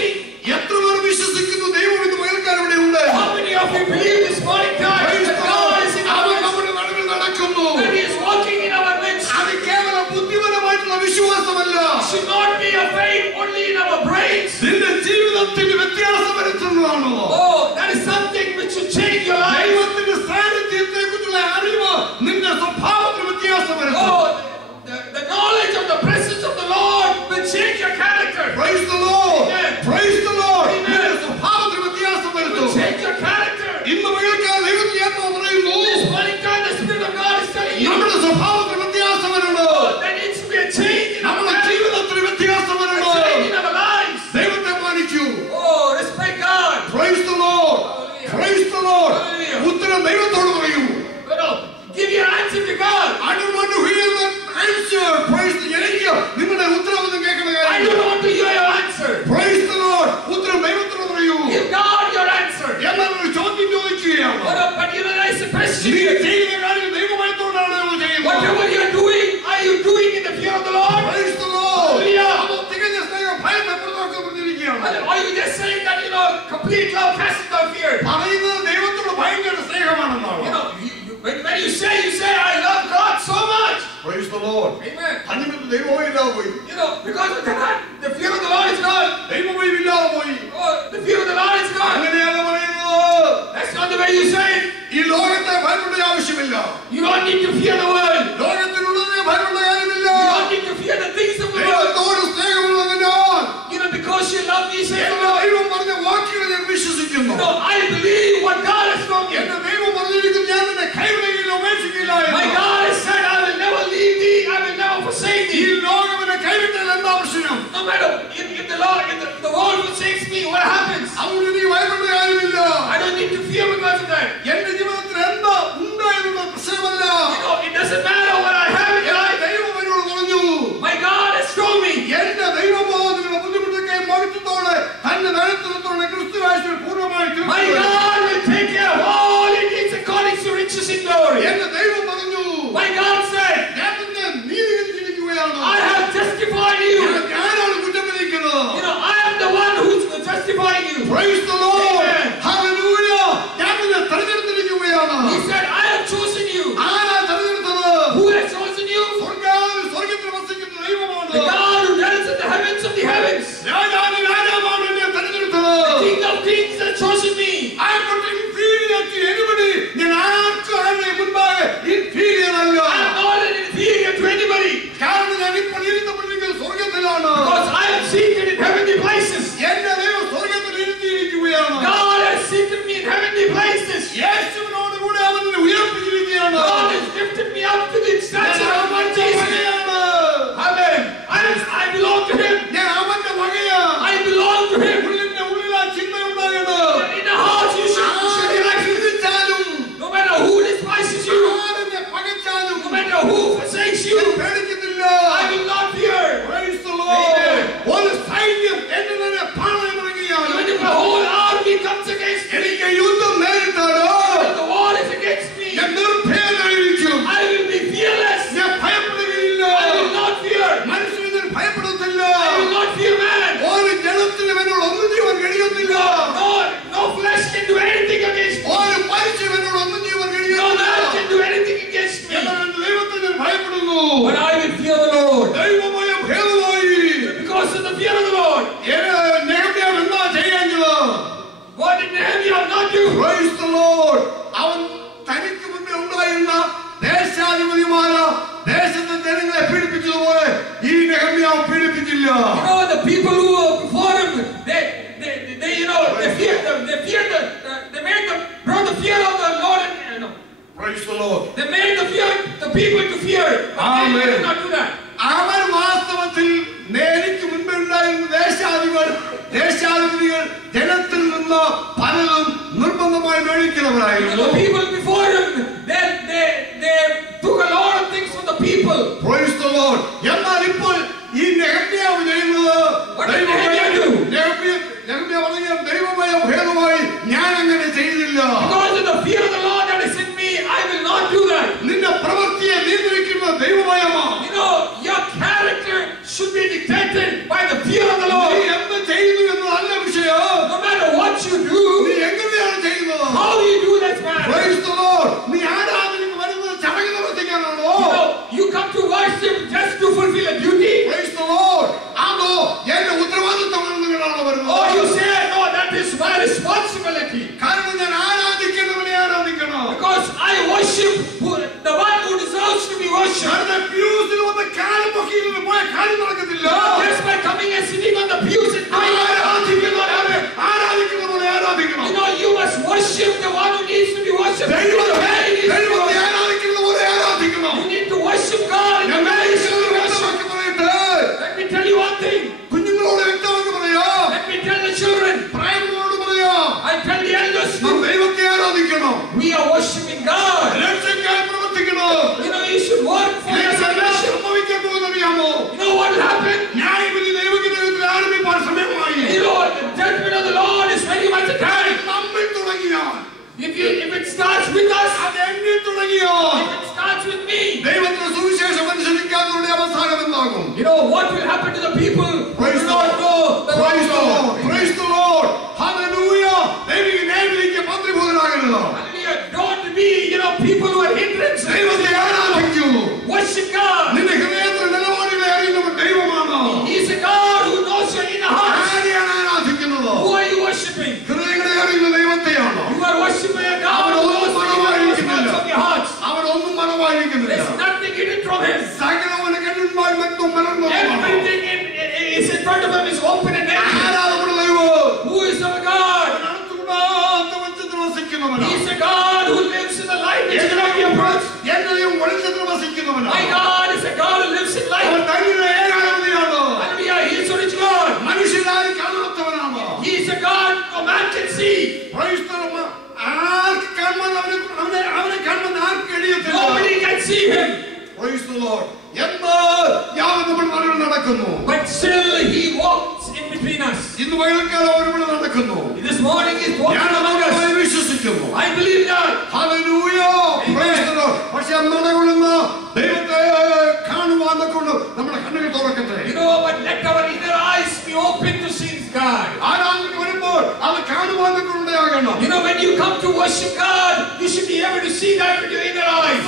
എത്ര പേർ വിശ്വസിക്കുന്നു ദൈവം ഇന്ന് വയൽക്കാർ ഇവിടെ ഉണ്ട്? How many of you believe this morning time that God is in our അവൻ midst? നമ്മുടെ നടുവിൽ നടക്കുന്നു. That he is walking in our midst. അത് കേവലം ബുദ്ധിപരമായിട്ടുള്ള വിശ്വാസമല്ല. It should not be a faith only in our brains. നിന്റെ ജീവിതത്തിൽ വ്യത്യാസം വരുത്തുന്നതാണ്. Oh, that is something which should change your life. ദൈവത്തിന്റെ സാന്നിധ്യത്തെ കുറിച്ചുള്ള അറിവ് നിന്റെ സ്വഭാവത്തിൽ വ്യത്യാസം വരുത്തും. Oh, the knowledge of the presence of the Lord will change your character. Praise the Lord. Amen. Praise the Lord. Amen. നിന്റെ സ്വഭാവത്തിൽ വ്യത്യാസം It will വരുത്തും. change your character. ഇന്ന് വയൽക്കാർ ദൈവത്തിന്റെ ആത്മാവ് പറയുന്നു, This morning time the Spirit of God is telling you നമ്മുടെ സ്വഭാവത്തിൽ വ്യത്യാസം വരണം. there needs to be a change in our നമ്മുടെ lives. ജീവിതത്തിൽ വ്യത്യാസം A വരണം. change in our lives. ദൈവത്തെ മാനിക്കൂ. Oh, respect God. Praise the Lord. Hallelujah. Praise the Lord. Hallelujah. ഉത്തരം ദൈവത്തോട് പറയൂ. Give your answer to God. I don't want to hear the answer. Praise the എനിക്ക് നിങ്ങളുടെ ഉത്തരവൊന്നും കേൾക്കുന്ന I കാര്യമില്ല. don't want to hear your answer. Praise the Lord. ഉത്തരം ദൈവത്തോട് പറയൂ. Give God your answer. എന്നാൽ ഒരു ചോദ്യം ചോദിക്കുകയാണ്. But you realize the question. നീ ചെയ്യുന്ന കാര്യം ദൈവമയത്തോടാണ് നമ്മൾ ചെയ്യുന്നത്. Whatever you are doing, are you doing in the fear of the Lord? Praise the Lord. Hallelujah. അത് തികഞ്ഞ സ്നേഹം ഭയത്തെ പുറത്താക്കപ്പെട്ടിരിക്കുകയാണ്. Or are you just saying that, complete love casts out fear? പറയുന്നത് ദൈവത്തോട് ഭയങ്കര സ്നേഹമാണെന്നാണ്. When you say, I love God so much. Praise the Lord. Amen. അന്യമിട്ട് ദൈവമേ ഇല്ലാതെ പോയി. Because of that, the fear of the Lord is gone. ദൈവമേ ഇല്ലാതെ പോയി. Oh, the fear of the Lord is gone. അങ്ങനെയാണ് പറയുന്നത്. That's not the way you say it. ഈ ലോകത്തെ ഭയപ്പെടേണ്ട ആവശ്യമില്ല. You don't need to fear the world. ലോകത്തിനുള്ളതിനെ ഭയപ്പെടേണ്ട കാര്യമില്ല. You don't need to fear the things of the world. ദൈവത്തോട് സ്നേഹമുള്ളതിനാൽ Because you love these things. ദൈവം പറഞ്ഞ വാക്കുകളെ ഞാൻ വിശ്വസിക്കുന്നു. I believe what God has spoken. എന്റെ ദൈവം പറഞ്ഞിരിക്കുന്നു, ഞാൻ നിന്നെ കൈവിടുകയില്ല, ഉപേക്ഷിക്കില്ല എന്ന്. My God has said, I will never leave thee, I will never forsake ഈ thee. ലോകം എന്നെ കൈവിട്ടാൽ എന്താ പ്രശ്നം? No matter if the world forsakes me, what happens? അതുകൊണ്ട് നീ ഭയപ്പെടേണ്ട കാര്യമില്ല. I don't need to fear because of that. എന്റെ ജീവിതത്തിൽ എന്താ ഉണ്ടായിരുന്ന പ്രശ്നമല്ല. It doesn't matter what I have in life. ദൈവം എന്നോട് പറഞ്ഞു, My God has shown me. എന്റെ ദൈവബോധങ്ങളുടെ ബുദ്ധിമുട്ടൊക്കെ മഹത്വത്തോടെ തന്നെ നടത്തുന്നതോടെ ക്രിസ്തുവാഴ്ച പൂർണ്ണമായി My God will take care of all your needs according to riches in glory. എന്റെ ദൈവം പറഞ്ഞു, My God said, ഞാൻ നിന്നെ നീതീകരിച്ചിരിക്കുകയാണ്. I have justified you. ഞാനാണ് കുറ്റപ്പെടുത്തിയിരിക്കുന്നത്. I am the one who's justifying you. Praise the Lord. Amen. Hallelujah. ഞാൻ നിന്നെ തെരഞ്ഞെടുത്തിരിക്കുകയാണ്. He said, I have chosen you. ആരാ തെരഞ്ഞെടുത്തത്? Who has chosen you? സ്വർഗ്ഗത്തിൽ വസിക്കുന്ന ദൈവമാണ്. The God who dwells in the heavens of the heavens. രാജാവാണ് എന്നെ തെരഞ്ഞെടുത്തത്. The King of kings has chosen me. I am not inferior to anybody. ഞാൻ ആർക്കും ആരുടെ മുൻപാകെ inferior അല്ല. I am not an inferior to anybody. കാരണം ഞാൻ ഇപ്പോൾ ഇരുത്തപ്പെട്ടിരിക്കുന്നത് സ്വർഗ്ഗത്തിലാണ്. Because I am seated in heavenly places. എന്റെ ദൈവം സ്വർഗ്ഗത്തിൽ ഇരുത്തിയിരിക്കുകയാണ്. God has seated me in heavenly places. യേശുവിനോട് കൂടെ അവൻ എന്നെ ഉയർത്തിയിരിക്കുകയാണ്. God has lifted me up to the stature of my Jesus. Amen. I belong to Him. ഞാൻ അവന്റെ വകയാണ്. I belong to Him. ഉള്ളിന്റെ ഉള്ളിൽ ആ ചിന്ത ഉണ്ടാകണം. In the heart you should realize വിധിച്ചാലും no matter who despises you, ആരെന്നെ പകച്ചാലും no matter who forsakes you, ഞാൻ പേടിക്കത്തില്ല. I will not fear. Praise the Lord. Amen. ഒരു സൈന്യം എന്നെ തന്നെ പാളയമിറങ്ങിയാൽ Even if the whole army comes against me, എനിക്ക് യുദ്ധം നേരിട്ടാലോ if the war is against me, ഞാൻ നിർഭയനായിരിക്കും. I will be fearless. ഞാൻ ഭയപ്പെടുകയില്ല. I will not fear. മനുഷ്യനെ ഭയപ്പെടത്തില്ല. I will not fear man. ഒരു ജനത്തിനും എന്നോട് ഒന്നും ചെയ്യാൻ കഴിയത്തില്ല. No flesh can do anything against me. ഒരു മനുഷ്യൻ എന്നോട് ഒന്നും ചെയ്യാൻ No man കഴിയത്തില്ല. can do anything against me. എന്നാൽ എന്റെ ദൈവത്തെ ഞാൻ ഭയപ്പെടുന്നു. But I will fear the Lord. ദൈവമായ ഭേദമായി Because of the fear of the Lord. നെഹമ്യാവ് എന്താ ചെയ്യാഞ്ഞത്? What did Nehemiah not do? Praise the Lord. അവൻ തനിക്ക് മുന്നേ പീഡിപ്പിച്ചതുപോലെ ഈ നെഹമ്യാവ് പീഡിപ്പിച്ചില്ല. You know, the people who were before him, they brought the fear of the Lord, and Praise the Lord. they made the people to fear. But they did not do that. അവർ വാസ്തവത്തിൽ നേരിക്ക് മുൻപ് ഉണ്ടായിരുന്ന ദേശാധിപതികൾ ജനത്തിൽ നിന്ന് പലതും നിർബന്ധമായി മേടിക്കുന്നവരായിരുന്നു. The people before him, they took a lot of things from the people. Praise the Lord. എന്നാൽ ഇപ്പോൾ ഈ നെഹമ്യാവ് ചെയ്യുന്നത് ദൈവമയ ഭേദമായി ഞാൻ അങ്ങനെ ചെയ്തില്ല. Because of the fear of the Lord that is in me, I will not do that. നിന്റെ പ്രവൃത്തിയെ നിയന്ത്രിക്കുന്ന ദൈവമയമാണ്. You know, your character should be dictated by the fear of the Lord. നീ എന്ത് ചെയ്യുന്നു എന്നതല്ല വിഷയം. No matter what you do, നീ എങ്ങനെയാണ് ചെയ്യുന്നത്? how you do that matter. Praise the Lord. നീ ആരാധനയ്ക്ക് വരുന്നത് ചടങ്ങ് പ്രവർത്തിക്കാനാണോ? You know, you come to worship just to fulfill a duty. Praise the Lord. അതോ എന്റെ ഉത്തരവാദിത്തമാണെന്നാണോ വരുന്നത്? Or you say, no, that is my responsibility. കാരണം ഞാൻ ആരാധിക്കുന്നവനെ ആരാധിക്കണം. Because I worship the one who deserves to be worshipped. പ്യൂസിൽ വന്ന് കാലം പൊക്കിയിരുന്ന് പോയ കാര്യം നടക്കത്തില്ല. Just by coming and sitting on the pews and ആരാധിക്കുന്നവനെ ആരാധിക്കണം. you know, you must worship the one who needs to be worshipped. ദൈവത്തെ ആരാധിക്കുന്നവരെ ആരാധിക്കണം. You need to worship God in the way you should worship. Let me tell you one thing. കുഞ്ഞുങ്ങളോട് വ്യക്തമാക്കി പറയാം. Let me tell the children. പ്രായങ്ങളോട് പറയാം. I tell the elders. നാം ദൈവത്തെ ആരാധിക്കണം. We are worshiping God. രക്ഷയ്ക്കായി പ്രവർത്തിക്കണം. You know, you should work for your salvation. സംഭവിക്കാൻ പോകുന്നറിയാമോ? You know what will happen? ന്യായവിധി ദൈവത്തിൽ ആരംഭിക്കാൻ സമയമായി. You know, the judgment of the Lord is very much at hand. നമ്മിൽ തുടങ്ങിയാൽ If it starts with us, അത് എന്നിൽ തുടങ്ങിയാൽ if it starts with me, ദൈവത്തിന്റെ സുവിശേഷം അനുസരിക്കാത്തവരുടെ അവസാനം എന്താകും? you know what will happen to the people who do not know the Praise the Lord. Lord. Praise the Lord. Hallelujah. ദൈവിക ന്യായവിധിക്ക് പത്രിഭൂതരാകരുത്. Hallelujah. Don't be, you know, people who are hindrances. ദൈവത്തെ ആരാധിക്കൂ. Worship God. നിന്റെ ഹൃദയത്തിൽ നിലപാടുകളെ അറിയുന്നവൻ ദൈവമാണ്. He is a God who knows your inner heart. ആരെയാണ് ആരാധിക്കുന്നത്? Who are you worshiping? ഹൃദയങ്ങളെ അറിയുന്ന ദൈവത്തെയാണ്. You are worshiping a God who knows the inner of your hearts. അവനൊന്നും മറവായിരിക്കുന്നില്ല. There's nothing hidden from him. സകലവന കണ്ണുമായി മറ്റും മലർന്നു. Everything is in front of him is open and naked. ആരാധന ദൈവം. Who is our God? നടത്തുകൂടാത്ത വെളിച്ചത്തിൽ വസിക്കുന്നവനാണ്. He is a God who lives in the light which cannot be approached. എന്റെയും വെളിച്ചത്തിൽ വസിക്കുന്നവനാണ്. My God is a God who lives in light. അവൻ തനിയുടെ ഏകാഗ്രതയാണ്. Hallelujah. He is a rich God. മനുഷ്യരായി കാണാത്തവനാണ്. He is a God no man can see. Praise the Lord. ആർക്ക് കാണുവാൻ അവനെ കാണുവാൻ ആർക്ക് കഴിയത്തില്ല. Nobody can see him. Praise the Lord. എന്നാൽ യാതൊരു നമ്മൾ നടുവിൽ നടക്കുന്നു. But still he walks in between us. ഇന്ന് വൈകുന്നേരം അവരിവിടെ നടക്കുന്നു. This morning he is walking ഞാൻ among us. അവനെ വിശ്വസിക്കുന്നു. I believe that. Hallelujah. Praise the Lord. പക്ഷേ നടകൊള്ളുന്ന ദൈവത്തെ കാണുവാനൊക്കെ നമ്മുടെ കണ്ണുകൾ തുറക്കട്ടെ. You know, but let our inner eyes be open to see God. ആരാധനയ്ക്ക് വരുമ്പോൾ അത് കാണുവാനൊക്കെ ഉണ്ടാകണം. You know, when you come to worship God, you should be able to see that with your inner eyes.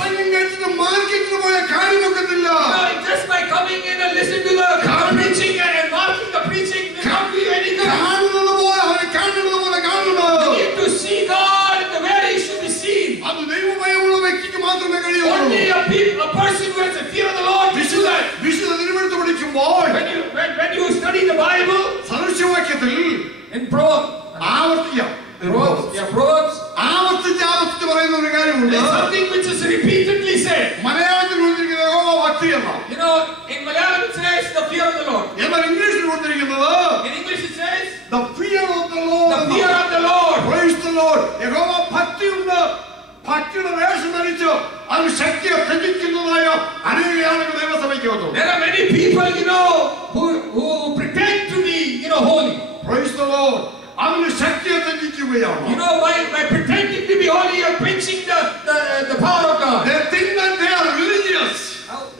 മാർക്കറ്റിന് പോയ കാര്യമൊക്കത്തില്ല. You know, just by coming in and listening to the preaching and marking the preaching will not do you any good. കാണുന്നത് പോലെ അവനെ കാണുന്നത് പോലെ കാണണം. You need to see God in the way He should be seen. അത് ദൈവഭയമുള്ള വ്യക്തിക്ക് മാത്രമേ കഴിയൂ. Only a person who has a fear of the Lord can do that. വിശുദ്ധ തിരുവെഴുത്ത് പഠിക്കുമ്പോൾ When you study the Bible, സദൃശവാക്യത്തിൽ in Proverbs, ആവർത്തിച്ച് പറയുന്ന ഒരു കാര്യമുണ്ട്. there's something which is repeatedly said. മലയാളത്തിൽ കൊടുത്തിരിക്കുന്നത് യഹോവ ഭക്തി എന്നാണ്. You know, in Malayalam it says the fear of the Lord. എന്നാൽ ഇംഗ്ലീഷിൽ കൊടുത്തിരിക്കുന്നത് In English it says the fear of the Lord. the fear of the Lord. Praise the Lord. യഹോവ ഭക്തിയുണ്ട്. ഭക്തിയുടെ വേഷം ധരിച്ച് അത് ശക്തിയെ ത്യജിക്കുന്നതായ അനേക ആളുകൾ ദൈവസഭയ്ക്ക് വന്നു. There are many people, you know, who pretend to be, you know, holy. Praise the Lord. അവന് ശക്തിയെ ത്യജിക്കുകയാണ്. You know, by pretending to be holy, you're quenching the power of God. They think that they are religious.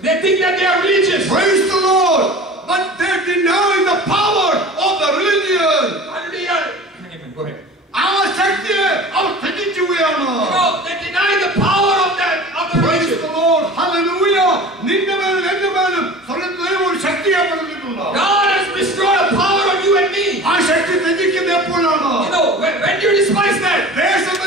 They think that they are religious. Praise the Lord. But they deny the power of the religion. Hallelujah. Amen. Go ahead. ആ ശക്തിയെ അവർ ത്യജിക്കുകയാണ്. You know, they deny the power of the Praise religion. the Lord. Hallelujah. നിന്റെ മേലും എന്റെ മേലും സ്വർഗ്ഗത്തിലെ ഒരു ശക്തിയെ പകർന്നിട്ടുണ്ട്. God has bestowed a power on you and me. ആ ശക്തി ത്യജിക്കുന്നത് എപ്പോഴാണ്? You know, when you despise that, ദേശത്തെ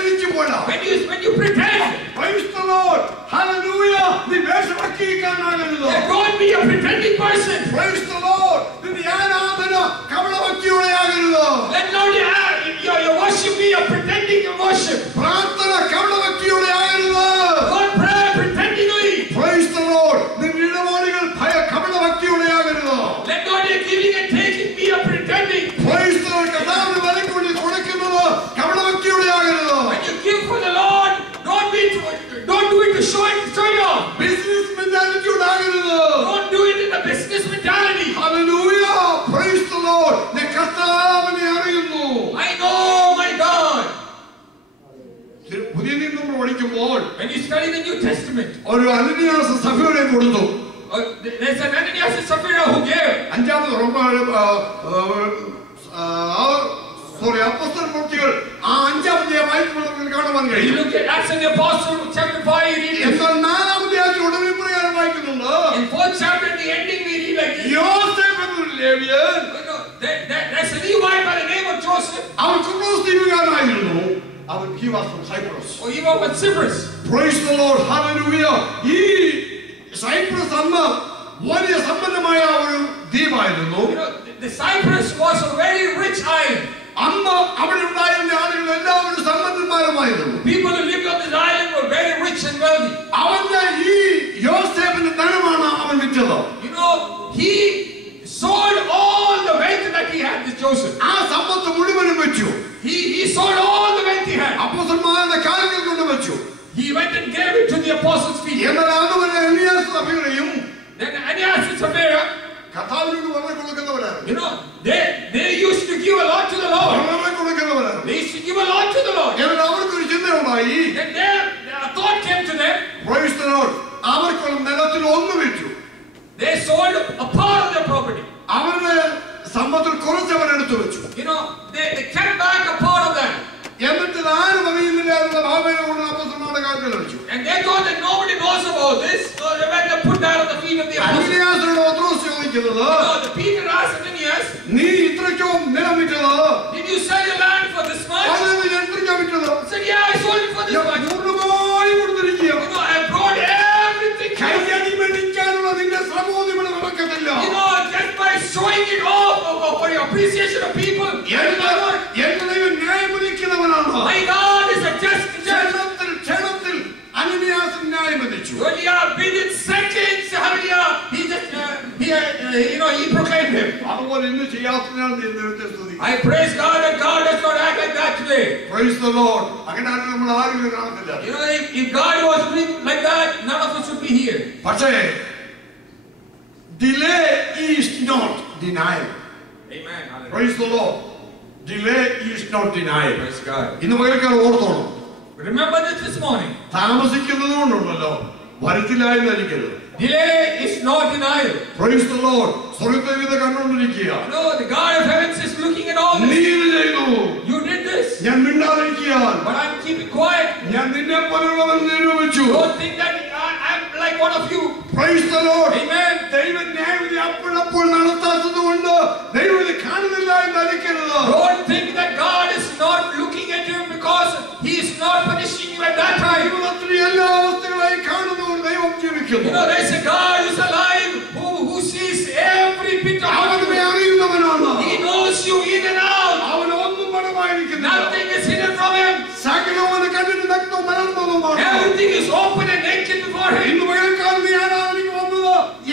to show it off. Business mentality ഉണ്ടാകരുത്. Don't do it in a business mentality. Hallelujah. Praise the Lord. ഞാൻ കർത്താവിനെ അറിയുന്നു. I know my God. പുതിയ നിയമം നമ്മൾ പഠിക്കുമ്പോൾ When you study the New Testament, ഒരു അനനിയാസ് സഭയുടെ കൊടുത്തു. there's an Ananias and Sapphira who gave. അഞ്ചാമത് അപ്പോസ്തല പ്രവൃത്തികൾ ആ അഞ്ചാമത്തെ വായിക്കുമ്പോൾ കാണുവാൻ You കഴിയും. look at Acts of the Apostles, chapter 5, you read this. എന്നാൽ നാലാമത്തെ ഉടനെ പ്രകാരം വായിക്കുന്നുണ്ട്. In 4th chapter, at the ending, we read like this. യോസേഫ് എന്നൊരു ലേവ്യൻ There's a Levite by the name of Joseph. അവൻ കുപ്രോസ് ദ്വീപുകാരനായിരുന്നു. അവൻ he was from Cyprus. Or he was from Cyprus. Praise the Lord. Hallelujah. ഈ സൈപ്രസ് അന്ന് വലിയ സമ്പന്നമായ ഒരു ദ്വീപായിരുന്നു. The Cyprus was a very rich island. അന്ന് അവിടെ ഉണ്ടായിരുന്ന ആളുകൾ എല്ലാവരും സമ്പന്നന്മാരുമായിരുന്നു. People who lived on this island were very rich and wealthy. അവന്റെ ഈ യോസേഫിന്റെ ധനമാണ് അവൻ വിറ്റത്. You know, he sold all the wealth that he had, this Joseph. ആ സമ്പത്ത് മുഴുവനും വെച്ചു. He sold all the wealth he had. അപ്പോസ്തലന്മാരുടെ കാലുകൾ കൊണ്ട് വെച്ചു. He went and gave it to the apostles' feet. എന്നാൽ അതുപോലെ അനനിയാസ് സഭകളെയും Then Ananias and Sapphira, കർത്താവിനോട് വളരെ കൊടുക്കുന്നവരായിരുന്നു. you know, they used to give a lot to the Lord. വളരെ കൊടുക്കുന്നവരായിരുന്നു. They used to give a lot to the Lord. എന്നാൽ അവർക്കൊരു ചിന്തയുണ്ടായി. Then their thought came to them. Praise the Lord. അവർക്കുള്ള നിലത്തിൽ ഒന്ന് വിറ്റു. They sold a part of their property. അവരുടെ സമ്പത്തിൽ കുറച്ചവർ എടുത്തു വെച്ചു. You know, they kept back a part of that. എന്നിട്ട് ആരും അറിയുന്നില്ല എന്നുള്ള ഭാവന കൊണ്ട് അപ്പോസ്തലന്മാരുടെ കാൽക്കൽ വെച്ചു. And they thought that nobody knows about this, so they went and put that on the feet of the apostles. അനനിയാസിനോട് പത്രോസ് ചോദിക്കുന്നത്, Peter asked Ananias, നീ ഇത്രയ്ക്കോ നിലം വിറ്റത്? did you sell your land for this much? അതെ, ഞാൻ ഇത്രയ്ക്കോ വിറ്റത്. He said, yeah, I sold it for this much. പൂർണ്ണമായി കൊടുത്തിരിക്കുക. You know, I brought everything. കൈയടി മേടിക്കാനുള്ള നിന്റെ ശ്രമവും ഇവിടെ നടക്കത്തില്ല. You know, just by showing it off for your appreciation of people. എന്റെ ദൈവം ന്യായം വിധിക്കുന്നവനാണ്. My God is a just judge. ക്ഷണത്തിൽ അനനിയാസ് ന്യായം വിധിച്ചു. Within seconds, he just, he proclaimed him. അതുപോലെ ഇന്ന് ചെയ്യാത്തതിനാൽ ദൈവത്തെ സ്തുതിക്കുന്നു. I praise God that God does not act like that today. Praise the Lord. അങ്ങനെ നമ്മൾ ആരും കാണത്തില്ല. You know, if God was doing like that, none of us would be here. പക്ഷേ delay is not denial. Amen. Hallelujah. Praise the Lord. Delay is not denial. Praise God. ഇന്ന് പകൽക്കാർ ഓർത്തോണം. Remember this morning. താമസിക്കുന്നത് കൊണ്ടുണ്ടല്ലോ വരത്തില്ല എന്ന് ധരിക്കരുത്. Delay is not denial. Praise the Lord. സ്വർഗ്ഗത്തെ ഇത് കണ്ടുകൊണ്ടിരിക്കുക. You know, the God of heavens is looking at all നീ this. ഇത് ചെയ്തു. You did this. ഞാൻ മിണ്ടാതിരിക്കുകയാൽ But I'm keeping quiet. ഞാൻ നിന്നെ പോലുള്ളവൻ നിരൂപിച്ചു. Don't think that I'm like one of you. Praise the Lord. Amen. ദൈവം ന്യായവിധി അപ്പോഴപ്പോൾ നടത്താത്തത് കൊണ്ട് ദൈവം ഇത് കാണുന്നില്ല എന്ന് ധരിക്കരുത്. Don't think that God is not looking at you because He is not punishing you at that time. ജീവിതത്തിലെ എല്ലാ അവസ്ഥകളെയും കാണുന്നവർ ദൈവം ജീവിക്കുന്നു. You know, there's a God who's alive who sees every bit of അവനെ you. അറിയുന്നവനാണ്. He knows you in and out. അവൻ ഒന്നും മറമായിരിക്കുന്നില്ല. Nothing is hidden from Him. സകലവും കണ്ണിന് നഗ്നവും മലർന്നതുമാണ്. Everything is open and naked before Him. ഇന്ന് പകൽക്കാലം നീ ആരാധനയ്ക്ക് വന്നത്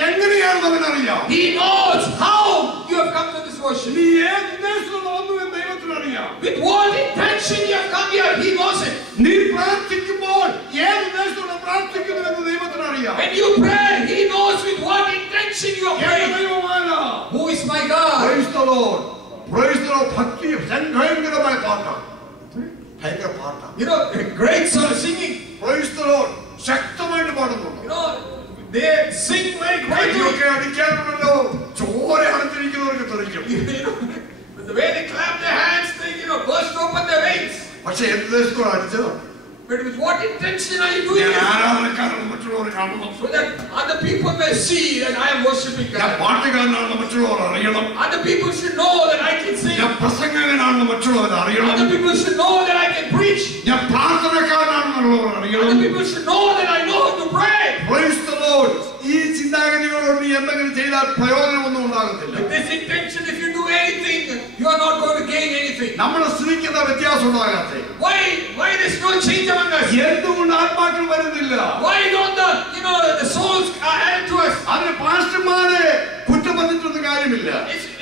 എങ്ങനെയാണെന്ന് അവനറിയാം. He knows how you have come to this worship. നീ ഏത് ഉദ്ദേശത്തോടെ വന്നു എന്ന് ദൈവത്തിനറിയാം. With what intention you have come here, He knows it. നീ പ്രാർത്ഥിക്കുമ്പോൾ ഏത് ഉദ്ദേശത്തോടെ പ്രാർത്ഥിക്കുന്നു എന്ന് ദൈവത്തിനറിയാം. When you pray, He knows with what intention you are ഏത് praying. ദൈവമാണ്? Who is my God? Praise the Lord. Praise the Lord. ഭക്തി ഭയങ്കരമായ പാട്ടാണ്. ഭയങ്കര പാട്ടാണ്. You know, a great sort of singing. Praise the Lord. ശക്തമായിട്ട് പാടുന്നുണ്ട്. You know, they sing very greatly. കൈയൊക്കെ അടിക്കാനുണ്ടല്ലോ ചോര അടച്ചിരിക്കുന്നവർക്ക് തെറിക്കും. You know, with the way they clap their hands, they burst open their veins. പക്ഷെ എന്ത് ദേശത്തോടെ അടിച്ചത്? But with what intention are you doing ഞാൻ it? ആരാധനക്കാരൻ മറ്റുള്ളവർ കാണണം. So that other people may see that I am worshiping ഞാൻ God. പാട്ടുകാരനാണെന്ന് മറ്റുള്ളവർ അറിയണം. Other people should know that I can sing. ഞാൻ പ്രസംഗകനാണെന്ന് മറ്റുള്ളവർ അറിയണം. Other people should know that I can preach. ഞാൻ പ്രാർത്ഥനക്കാരനാണെന്നുള്ളവർ Other അറിയണം. people should know that I know how to pray. Praise the Lord. ഈ ചിന്താഗതികളോട് നീ എന്തെങ്കിലും ചെയ്താൽ പ്രയോജനമൊന്നും ഉണ്ടാകത്തില്ല. With this intention, if you do anything, you are not going to gain anything. നമ്മുടെ സ്ഥിതിക്കുന്ന വ്യത്യാസം ഉണ്ടാകാത്തെ Why there's no change among us? എന്തുകൊണ്ട് ആത്മാക്കൾ വരുന്നില്ല? Why don't the souls add to us? അതിന് പാസ്റ്റർമാരെ കുറ്റം പറഞ്ഞിട്ടൊന്നും കാര്യമില്ല.